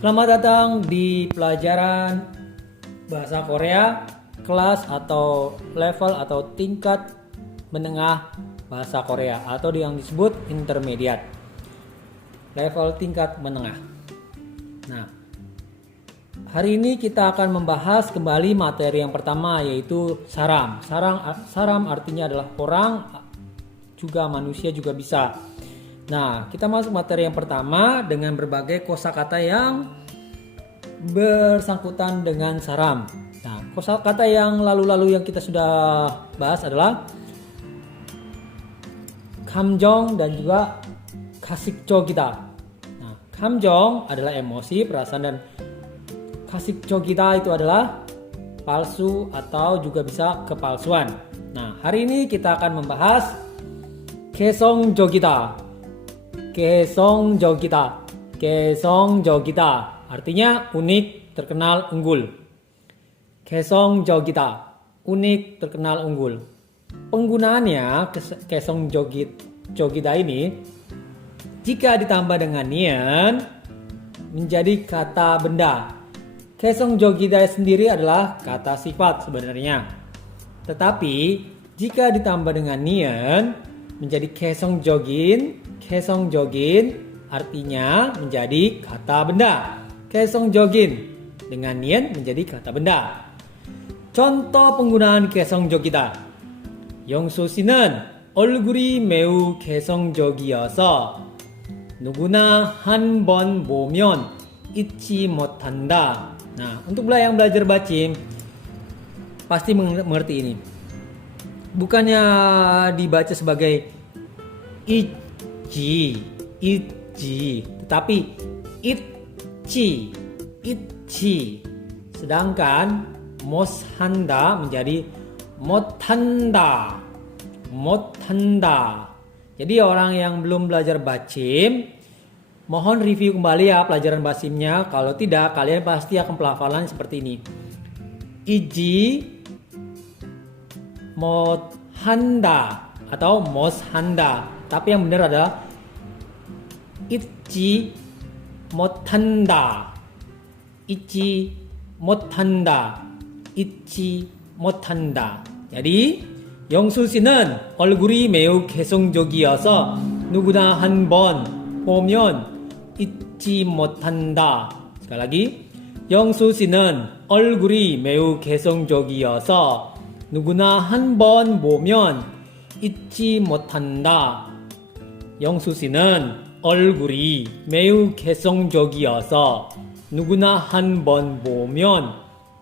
Selamat datang di pelajaran bahasa Korea kelas atau level atau tingkat menengah bahasa Korea atau yang disebut intermediate. Level tingkat menengah. Nah, hari ini kita akan membahas kembali materi yang pertama, yaitu saram. Saram artinya adalah orang, juga manusia juga bisa. Nah, kita masuk materi yang pertama dengan berbagai kosakata yang bersangkutan dengan saram. Nah, kosakata yang lalu-lalu yang kita sudah bahas adalah kamjong dan juga kasikjo kita. Nah, kamjong adalah emosi, perasaan, dan kasikjo kita itu adalah palsu atau juga bisa kepalsuan. Nah, hari ini kita akan membahas 개성적이다. 개성적이다 artinya unik, terkenal, unggul. 개성적이다, unik, terkenal, unggul. Penggunaannya 개성적이다 ini jika ditambah dengan nian menjadi kata benda. 개성적이다 sendiri adalah kata sifat sebenarnya. Tetapi jika ditambah dengan nian menjadi 개성적인 artinya menjadi kata benda. 개성적인 dengan nian menjadi kata benda. Contoh penggunaan 개성적이다. 영수 씨는 얼굴이 매우 개성적이어서 누구나 한 번 보면 잊지 못한다. Nah, untuk yang belajar bacim pasti mengerti ini. Bukannya dibaca sebagai itji, tetapi itci. Sedangkan moshanda menjadi motanda. Jadi orang yang belum belajar bacim, mohon review kembali ya pelajaran bacimnya. Kalau tidak, kalian pasti akan pelafalan seperti ini. Iji, mothanda atau moshanda. Tapi yang benar adalah 잊지 못한다. Jadi 영수 씨는 얼굴이 매우 개성적이어서 누구나 한 번 보면 잊지 못한다. sekali lagi, 영수 씨는 얼굴이 매우 개성적이어서 누구나 한 번 보면 잊지 못한다. 영수 씨는 얼굴이 매우 개성적이어서 누구나 한 번 보면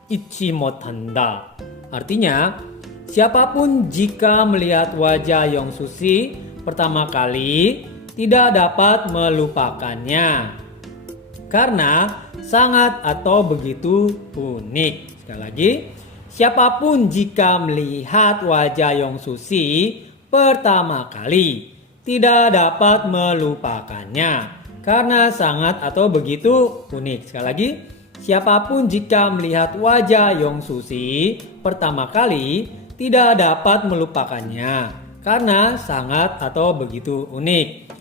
잊지 못한다. Artinya, siapapun jika melihat wajah Yongsu Si pertama kali tidak dapat melupakannya karena sangat atau begitu unik. Sekali lagi, siapapun jika melihat wajah Yongsu Si pertama kali tidak dapat melupakannya karena sangat atau begitu unik. Sekali lagi, siapapun jika melihat wajah Yongsu Si pertama kali tidak dapat melupakannya karena sangat atau begitu unik.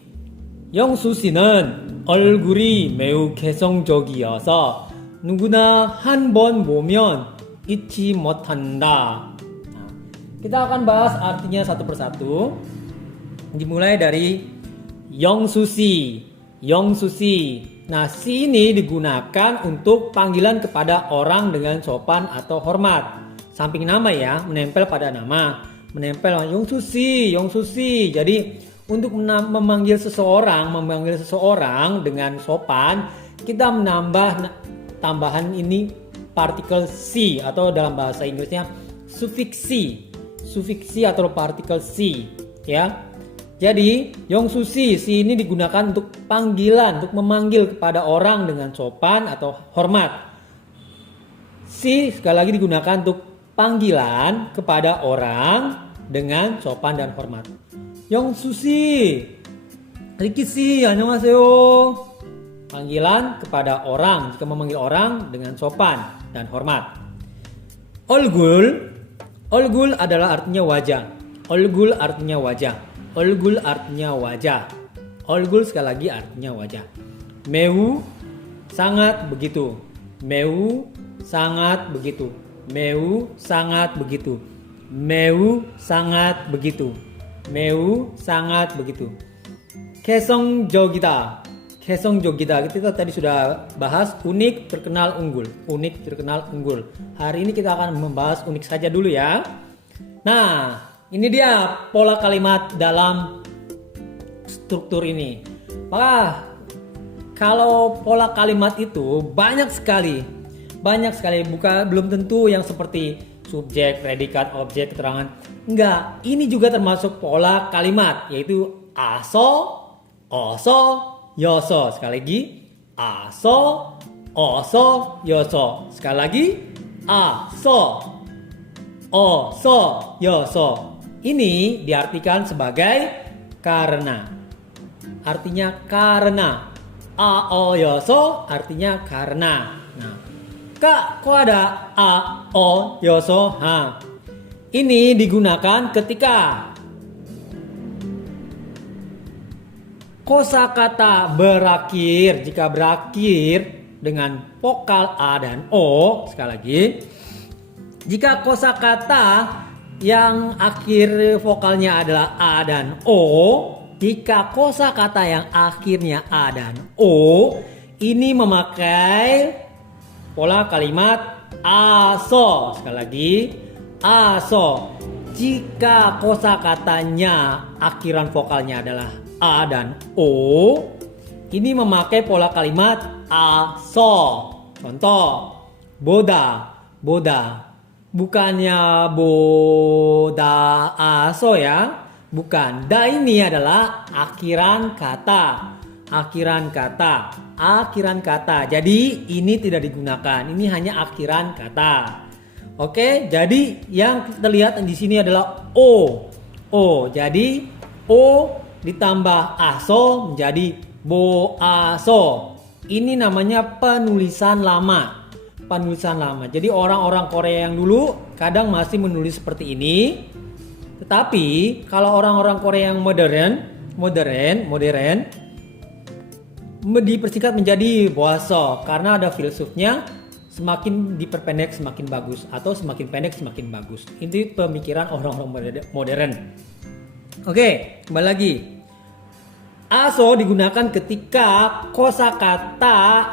영수 씨는 얼굴이 매우 개성적이어서 누구나 한 번 보면 잊지 못한다. Nah, kita akan bahas artinya satu persatu. Dimulai dari Yongsu Si. Nah, si ini digunakan untuk panggilan kepada orang dengan sopan atau hormat. Samping nama ya, menempel pada nama. Menempel Yongsu Si. Jadi untuk memanggil seseorang dengan sopan, kita menambah tambahan ini partikel si atau dalam bahasa Inggrisnya sufiksi atau partikel si ya. Jadi Yongsu Si ini digunakan untuk panggilan, untuk memanggil kepada orang dengan sopan atau hormat. Si sekali lagi digunakan untuk panggilan kepada orang dengan sopan dan hormat. Yongsu Si, Riki Si, 안녕하세요. Panggilan kepada orang jika memanggil orang dengan sopan dan hormat. Olgul adalah artinya wajah. Olgul artinya wajah. Olgul sekali lagi artinya wajah. Meu sangat begitu. Meu sangat begitu. Meu sangat begitu. Meu sangat begitu. Meu sangat begitu. 개성적이다. 개성적이다. Kita tadi sudah bahas unik, terkenal, unggul. Unik, terkenal, unggul. Hari ini kita akan membahas unik saja dulu ya. Nah, ini dia pola kalimat dalam struktur ini. Maka kalau pola kalimat itu banyak sekali, belum tentu yang seperti subjek, predikat, objek, keterangan. Enggak, ini juga termasuk pola kalimat, yaitu aso, oso, yoso. Sekali lagi, aso, oso, yoso. Sekali lagi, aso, oso, yoso. Ini diartikan sebagai karena. Artinya karena. A, o, yoso artinya karena. Nah, Kak, kok ada a, o, yoso? Ini digunakan ketika kosakata berakhir. Jika berakhir dengan vokal a dan o, sekali lagi, jika kosakata yang akhir vokalnya adalah a dan o, jika kosakata yang akhirnya a dan o, ini memakai pola kalimat aso. Sekali lagi, aso. Jika kosakatanya akhiran vokalnya adalah a dan o, ini memakai pola kalimat aso. Contoh, boda, boda. Bukannya boda aso ya. Bukan. Da ini adalah akhiran kata. Akhiran kata. Akhiran kata. Jadi ini tidak digunakan. Ini hanya akhiran kata. Oke, jadi yang terlihat di sini adalah o. O. Jadi o ditambah aso menjadi boaso. Ini namanya penulisan lama. Penulisan lama. Jadi orang-orang Korea yang dulu kadang masih menulis seperti ini. Tetapi kalau orang-orang Korea yang modern dipersingkat menjadi boaso karena ada filsufnya, semakin diperpendek semakin bagus atau semakin pendek semakin bagus. Ini pemikiran orang-orang modern. Oke, kembali lagi. Aso digunakan ketika kosakata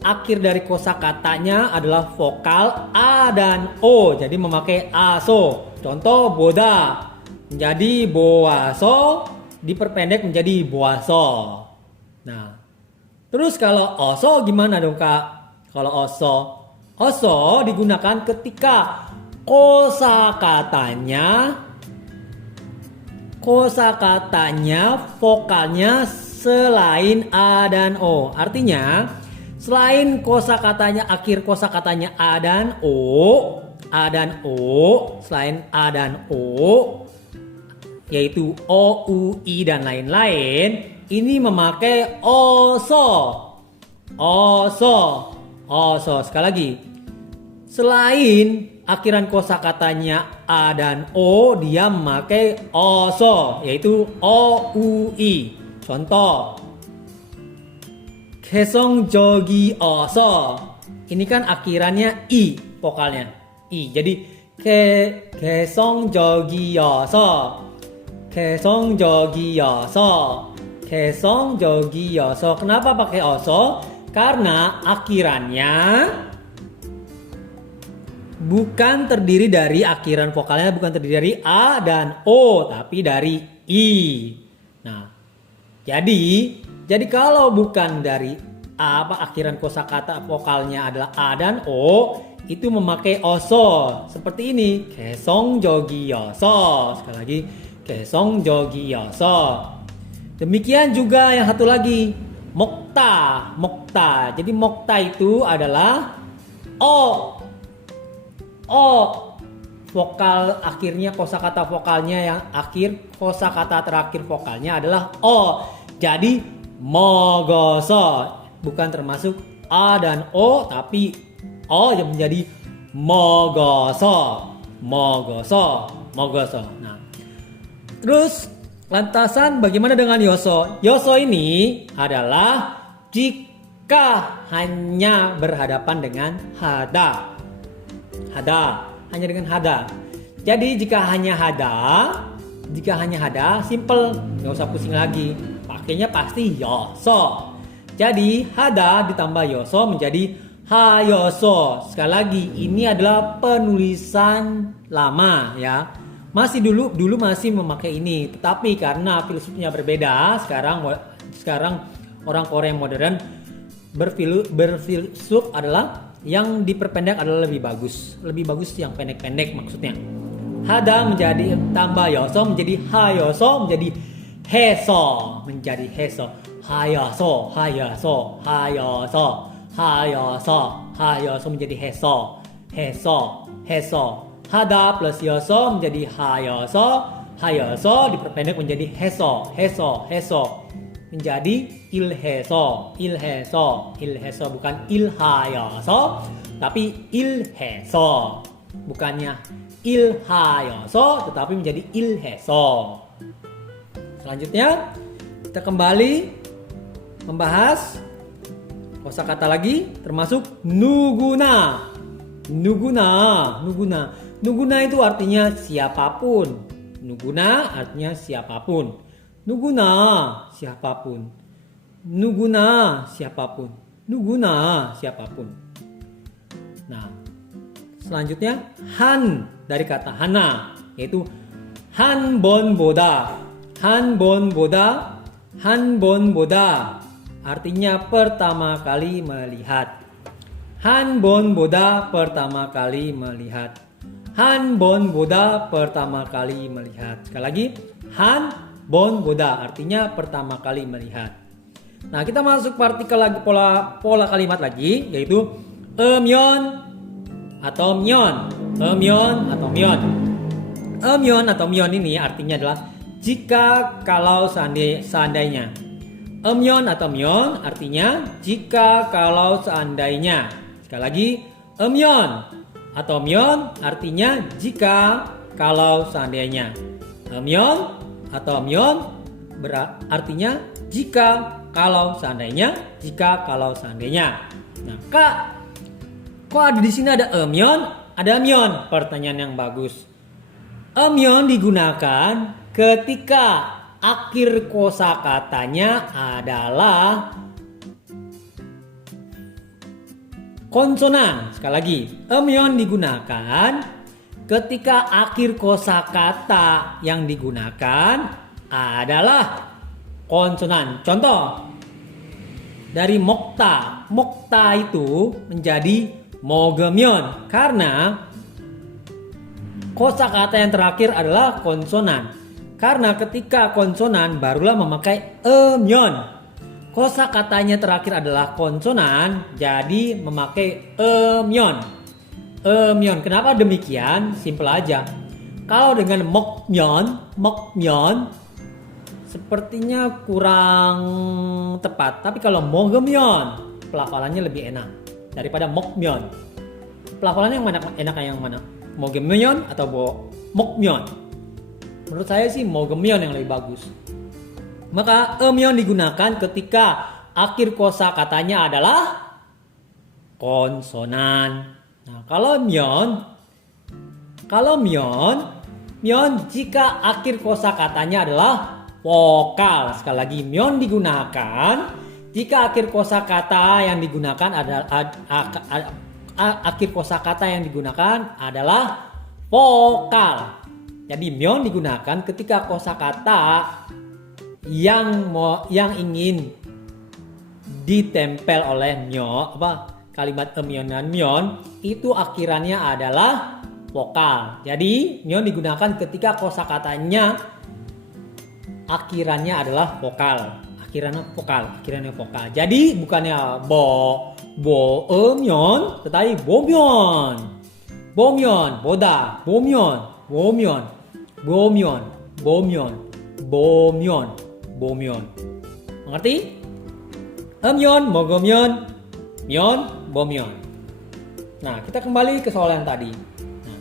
akhir dari kosakatanya adalah vokal a dan o. Jadi memakai aso. Contoh, boda menjadi boaso, diperpendek menjadi boaso. Nah, terus kalau oso gimana dong Kak? Kalau oso digunakan ketika kosakatanya vokalnya selain a dan o. Artinya selain kosakatanya akhir kosakatanya a dan o, selain a dan o, yaitu o, u, i dan lain-lain, ini memakai oso. Sekali lagi, selain akhiran kosakatanya a dan o, dia memakai oso, yaitu o, u, i. Contoh, 개성적이 어서. Ini kan akhirannya i vokalnya. I. Jadi 개성적이어서. Kenapa pakai oso? Karena akhirannya bukan terdiri dari akhiran vokalnya bukan terdiri dari a dan o, tapi dari i. Nah, jadi kalau bukan dari akhiran kosakata vokalnya adalah a dan o, itu memakai oso seperti ini. 개성적이어서. Sekali lagi, 개성적이어서. Demikian juga yang satu lagi, mokta. Jadi mokta itu adalah o. Vokal akhirnya kosakata vokalnya yang akhir kosakata terakhir vokalnya adalah o. Jadi mogoso, bukan termasuk a dan o, tapi o yang menjadi mogoso. Nah, terus lantasan bagaimana dengan yoso? Yoso ini adalah Ka hanya berhadapan dengan hada. Hada, hanya dengan hada. Jadi jika hanya hada, simple, nggak usah pusing lagi. Pakainya pasti yoso. Jadi hada ditambah yoso menjadi hayoso. Sekali lagi, ini adalah penulisan lama ya. Masih dulu masih memakai ini, tetapi karena filsufnya berbeda, sekarang orang Korea yang modern berfilsuf adalah yang diperpendek adalah lebih bagus yang pendek-pendek maksudnya. Hada menjadi tambah yoso menjadi hayoso menjadi heso hayoso menjadi heso. Hada plus yoso menjadi hayoso diperpendek menjadi heso menjadi ilheso bukan ilhayoso tapi ilheso, bukannya ilhayoso tetapi menjadi ilheso. Selanjutnya kita kembali membahas kosakata lagi termasuk nuguna itu artinya siapapun. Nuguna artinya siapapun. Nah, selanjutnya han dari kata hana yaitu hanbonboda artinya pertama kali melihat. Hanbonboda pertama kali melihat. Sekali lagi, hanbonboda artinya pertama kali melihat. Nah, kita masuk partikel lagi, pola kalimat lagi yaitu emyon atau myon. Emyon atau myon ini artinya adalah jika, kalau, seandainya. Emyon atau myon artinya jika, kalau, seandainya. Sekali lagi, emyon atau myon artinya jika, kalau, seandainya. Emyon atau myon artinya jika, kalau, seandainya. Nah, kok ada di sini ada emyon, ada myon? Pertanyaan yang bagus. Emyon digunakan ketika akhir kosakatanya adalah konsonan. Sekali lagi, emyon digunakan ketika akhir kosakata yang digunakan adalah konsonan. Contoh dari mokta itu menjadi mogemyon karena kosakata yang terakhir adalah konsonan. Karena ketika konsonan barulah memakai emyon. Kosakatanya terakhir adalah konsonan, jadi memakai emyon. Kenapa demikian? Simple aja. Kalau dengan mokmyon sepertinya kurang tepat. Tapi kalau mogemyon, pelafalannya lebih enak daripada mokmyon. Pelafalannya yang mana? Mogemyon atau mokmyon? Menurut saya sih mogemyon yang lebih bagus. Maka emyon digunakan ketika akhir kosakatanya adalah konsonan. Nah, kalau myon jika akhir kosakatanya adalah vokal. Sekali lagi, myon digunakan jika akhir kosakata yang digunakan adalah vokal. Jadi myon digunakan ketika kosakata yang ingin ditempel oleh kalimat emyon dan myon itu akhirannya adalah vokal. Jadi myon digunakan ketika kosakatanya akhirannya adalah vokal. Akhirannya vokal. Jadi bukannya bo emyon tetapi bomyon. Boda, bomyon. Mengerti? Emyon, mogomyon, myon, bomyon. Nah, kita kembali ke soal yang tadi. Nah,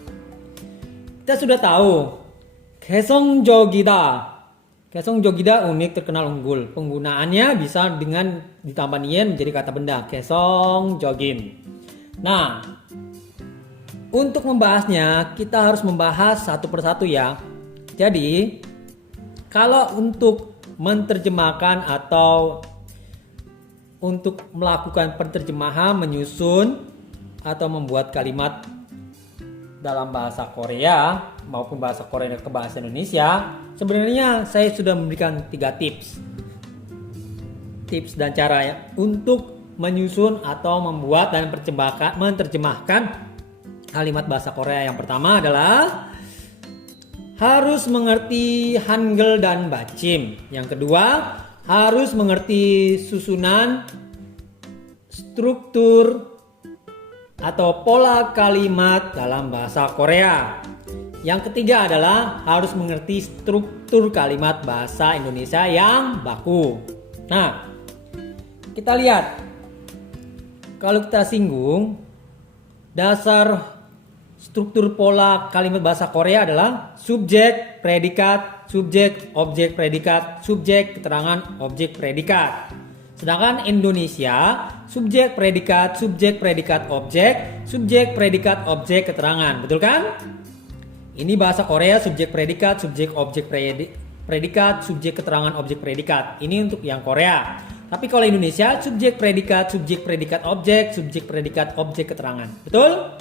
kita sudah tahu kesongjogida Kesong jogida unik terkenal unggul. Penggunaannya bisa dengan ditambah nien menjadi kata benda. Kesong jogin. Nah, untuk membahasnya kita harus membahas satu persatu ya. Jadi, kalau untuk menerjemahkan atau untuk melakukan penerjemahan, menyusun atau membuat kalimat dalam bahasa Korea maupun bahasa Korea ke bahasa Indonesia, sebenarnya saya sudah memberikan 3 tips dan cara ya untuk menyusun atau membuat dan menerjemahkan kalimat bahasa Korea. Yang pertama adalah harus mengerti Hangul dan Bacim. Yang kedua, harus mengerti susunan, struktur atau pola kalimat dalam bahasa Korea. Yang ketiga adalah harus mengerti struktur kalimat bahasa Indonesia yang baku. Nah, kita lihat. Kalau kita singgung, dasar struktur pola kalimat bahasa Korea adalah subjek, predikat, subjek, objek, predikat, subjek, keterangan, objek, predikat. Sedangkan Indonesia, subjek, predikat, objek, keterangan. Betul kan? Ini bahasa Korea subjek, predikat, subjek, objek, predikat, subjek, keterangan, objek, predikat. Ini untuk yang Korea. Tapi kalau Indonesia, subjek, predikat, objek, keterangan. Betul?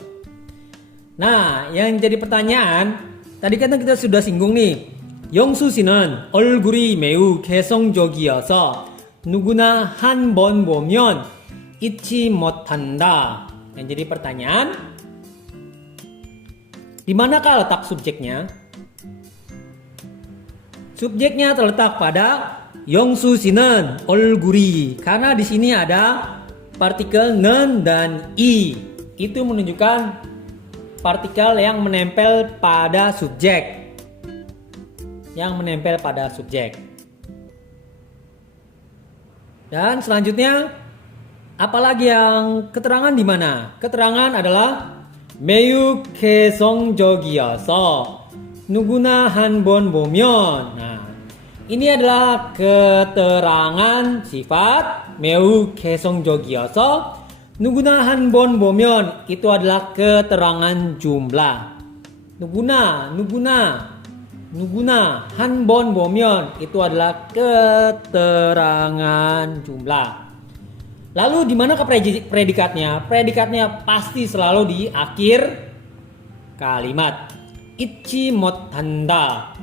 Nah, yang jadi pertanyaan, tadi kan kita sudah singgung nih. 영수 씨는 얼굴이 매우 개성적이어서 누구나 한 번 보면 잊지 못한다. Yang jadi pertanyaan, di manakah letak subjeknya? Subjeknya terletak pada 영수 씨는 얼굴이, karena di sini ada partikel 는 dan i. Itu menunjukkan partikel yang menempel pada subjek. Dan selanjutnya, apalagi yang keterangan di mana? Keterangan adalah 매우 개성적이어서 누구나 한 번 보면. Nah, ini adalah keterangan sifat 매우 개성적이어서 누구나 한 번 보면. Itu adalah keterangan jumlah. 누구나 한 번 보면 itu adalah keterangan jumlah. Lalu di manakah predikatnya? Predikatnya pasti selalu di akhir kalimat. 잊지 못한다.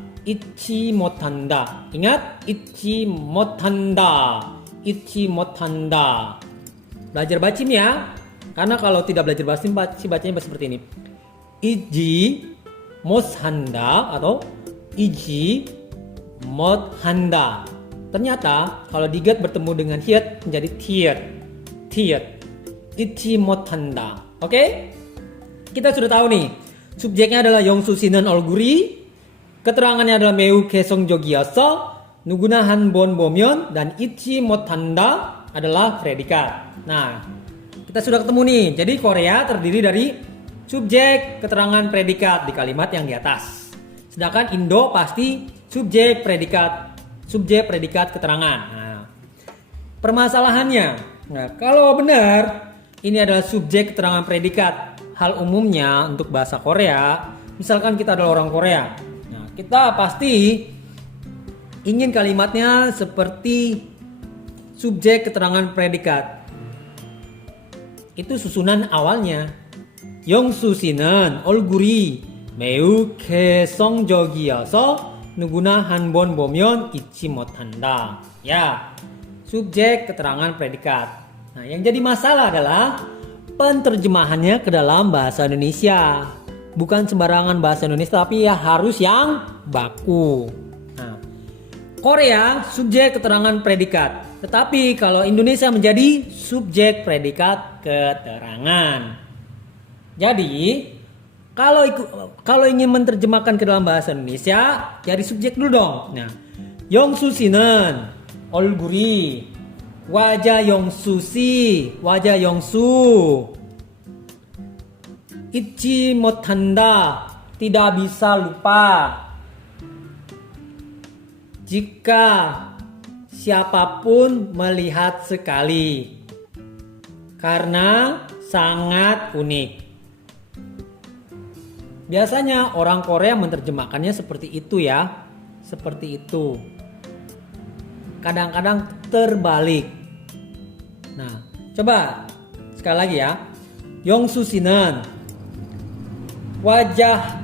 Ingat, 잊지 못한다. Belajar bacim ya. Karena kalau tidak belajar bacim, bacanya seperti ini. 잊지 못한다 atau iji 못한다. Ternyata kalau digat bertemu dengan hiat menjadi tiet. 잊지 못한다. Oke? Kita sudah tahu nih. Subjeknya adalah 영수 씨는 얼굴이, keterangannya adalah 매우 개성적이어서, 누구나 한 번 보면, dan 잊지 못한다 adalah predikat. Nah, kita sudah ketemu nih. Jadi Korea terdiri dari subjek, keterangan, predikat di kalimat yang di atas. Sedangkan Indo pasti subjek, predikat, keterangan. Nah, permasalahannya, kalau benar ini adalah subjek, keterangan, predikat, hal umumnya untuk bahasa Korea, misalkan kita adalah orang Korea, nah, kita pasti ingin kalimatnya seperti subjek, keterangan, predikat. Itu susunan awalnya. 영수 씨는 얼굴이 매우 개성적이어서 누구나 한 번 보면 잊지 못한다. Ya, subjek, keterangan, predikat. Nah, yang jadi masalah adalah penerjemahannya ke dalam bahasa Indonesia. Bukan sembarangan bahasa Indonesia, tapi ya harus yang baku. Nah, Korea subjek, keterangan, predikat. Tetapi kalau Indonesia menjadi subjek, predikat, keterangan. Jadi kalau ingin menerjemahkan ke dalam bahasa Indonesia, jadi subjek dulu dong. Nah, 영수 씨는 얼굴이, wajah 영수, 잊지 못한다, tidak bisa lupa, jika siapapun melihat sekali. Karena sangat unik. Biasanya orang Korea menerjemahkannya seperti itu ya. Seperti itu. Kadang-kadang terbalik. Nah, coba sekali lagi ya. Yongsu 씨는 wajah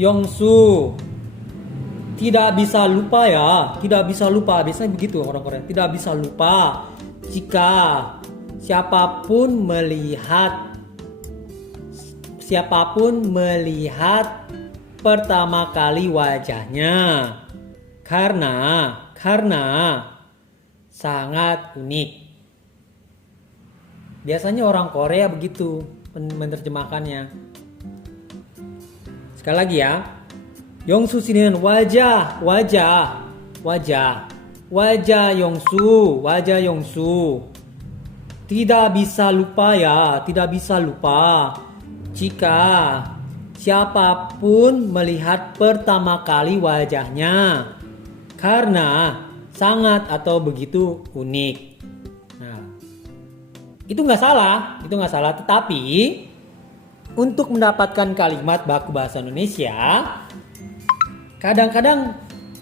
Yongsu tidak bisa lupa ya. Tidak bisa lupa. Biasanya begitu orang Korea. Tidak bisa lupa jika siapapun melihat pertama kali wajahnya karena sangat unik. Biasanya orang Korea begitu menerjemahkannya. Sekali lagi ya. Yongsu 씨는 wajah Yongsu tidak bisa lupa ya, tidak bisa lupa jika siapapun melihat pertama kali wajahnya karena sangat atau begitu unik. Nah, itu nggak salah, tetapi untuk mendapatkan kalimat baku bahasa Indonesia, kadang-kadang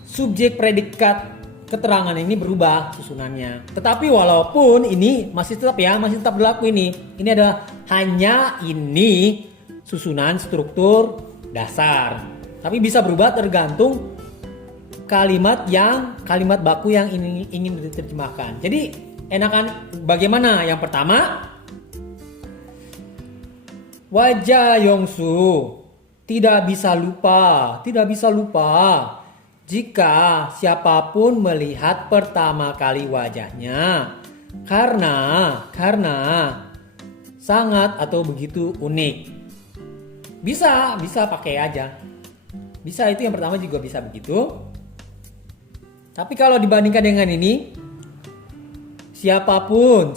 subjek predikat keterangan ini berubah susunannya. Tetapi walaupun ini masih tetap berlaku ini. Ini adalah hanya ini susunan struktur dasar. Tapi bisa berubah tergantung kalimat baku yang ingin diterjemahkan. Jadi enakan bagaimana? Yang pertama, wajah Yongsu tidak bisa lupa jika siapapun melihat pertama kali wajahnya karena sangat atau begitu unik. Bisa pakai aja. Bisa, itu yang pertama juga bisa begitu. Tapi kalau dibandingkan dengan ini, siapapun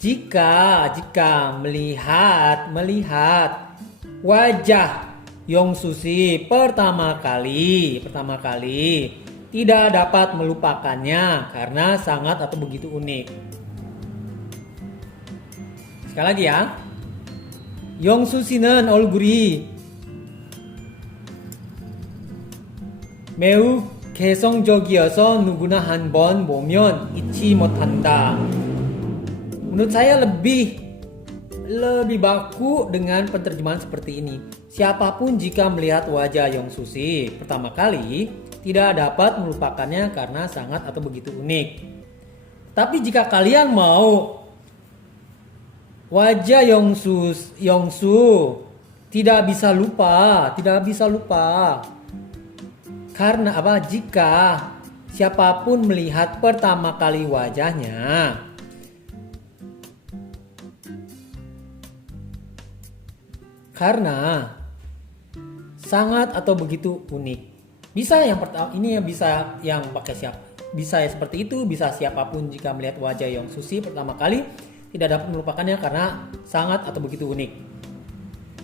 jika melihat wajah Yongsu Shi pertama kali tidak dapat melupakannya karena sangat atau begitu unik. Sekali lagi ya. Yongsu 씨는 얼굴이 매우 개성적이어서 누구나 한번 보면 잊지 못한다. Menurut saya lebih baku dengan penerjemahan seperti ini. Siapapun jika melihat wajah Yongsu Shi pertama kali tidak dapat melupakannya karena sangat atau begitu unik. Tapi jika kalian mau wajah Yongsu tidak bisa lupa karena apa? Jika siapapun melihat pertama kali wajahnya karena sangat atau begitu unik. Bisa yang pertama ini bisa yang pakai siapa? Bisa ya seperti itu, bisa siapapun jika melihat wajah Yongsu Shi pertama kali tidak dapat melupakannya karena sangat atau begitu unik.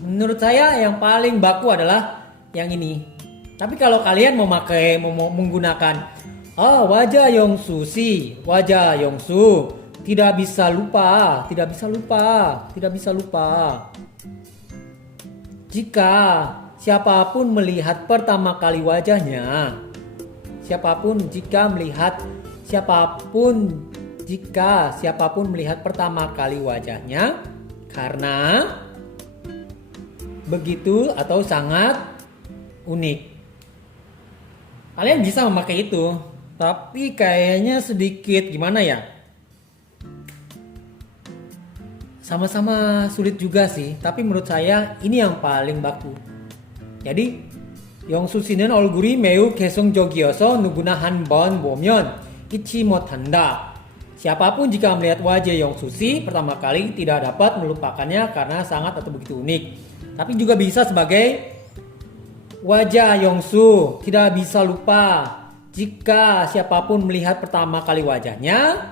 Menurut saya yang paling baku adalah yang ini. Tapi kalau kalian mau menggunakan wajah Yongsu Shi, wajah Yongsu tidak bisa lupa. Jika siapapun melihat pertama kali wajahnya, jika siapapun melihat pertama kali wajahnya karena begitu atau sangat unik. Kalian bisa memakai itu, tapi kayaknya sedikit gimana ya? Sama-sama sulit juga sih, tapi menurut saya ini yang paling baku. Jadi Yongsu 씨는 얼굴이 매우 개성적이어서 누구나 한번 보면 잊지 못한다. Siapapun jika melihat wajah Yongsu Shi pertama kali tidak dapat melupakannya karena sangat atau begitu unik. Tapi juga bisa sebagai wajah Yongsu tidak bisa lupa jika siapapun melihat pertama kali wajahnya.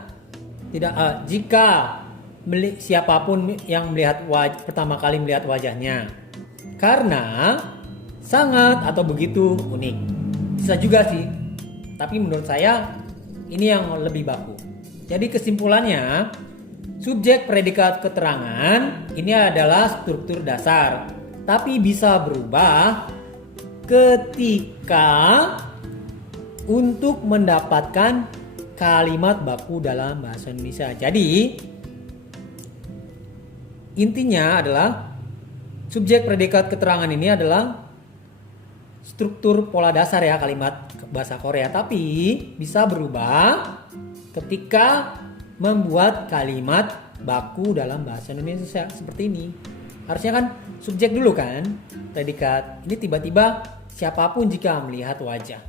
Siapapun yang pertama kali melihat wajahnya karena sangat atau begitu unik. Bisa juga sih Tapi menurut saya ini yang lebih baku. Jadi kesimpulannya, subjek predikat keterangan ini adalah struktur dasar, tapi bisa berubah ketika untuk mendapatkan kalimat baku dalam bahasa Indonesia. Jadi intinya adalah subjek predikat keterangan ini adalah struktur pola dasar ya kalimat bahasa Korea, tapi bisa berubah ketika membuat kalimat baku dalam bahasa Indonesia seperti ini. Harusnya kan subjek dulu kan, predikat. Ini tiba-tiba siapapun jika melihat wajah.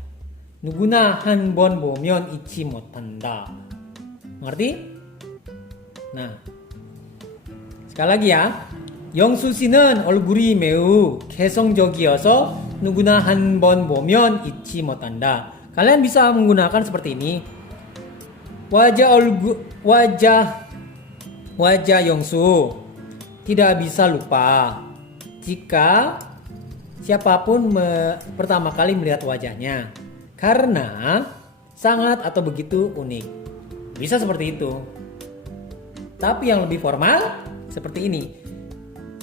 누구나 한 번 보면 잊지 못한다. Ngerti? Nah, sekali lagi ya. 영수 씨는 얼굴이 매우 개성적이어서 누구나 한 번 보면 잊지 못한다. Kalian bisa menggunakan seperti ini. Wajah Yongsu tidak bisa lupa jika siapapun pertama kali melihat wajahnya, karena sangat atau begitu unik. Bisa seperti itu. Tapi yang lebih formal seperti ini.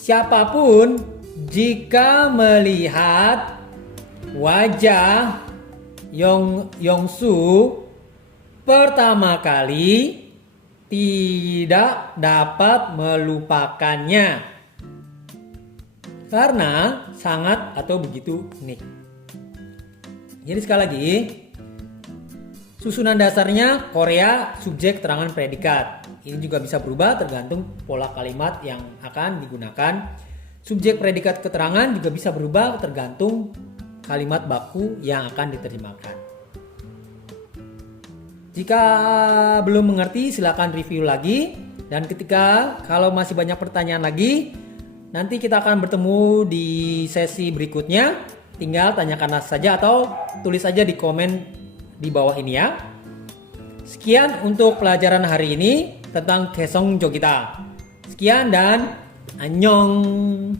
Siapapun jika melihat wajah Yongsu pertama kali tidak dapat melupakannya karena sangat atau begitu unik. Jadi sekali lagi, susunan dasarnya Korea subjek keterangan predikat. Ini juga bisa berubah tergantung pola kalimat yang akan digunakan. Subjek predikat keterangan juga bisa berubah tergantung kalimat baku yang akan diterjemahkan. Jika belum mengerti silakan review lagi, dan kalau masih banyak pertanyaan lagi, nanti kita akan bertemu di sesi berikutnya. Tinggal tanyakan saja atau tulis saja di komen di bawah ini ya. Sekian untuk pelajaran hari ini tentang 개성적이다. Sekian dan annyeong.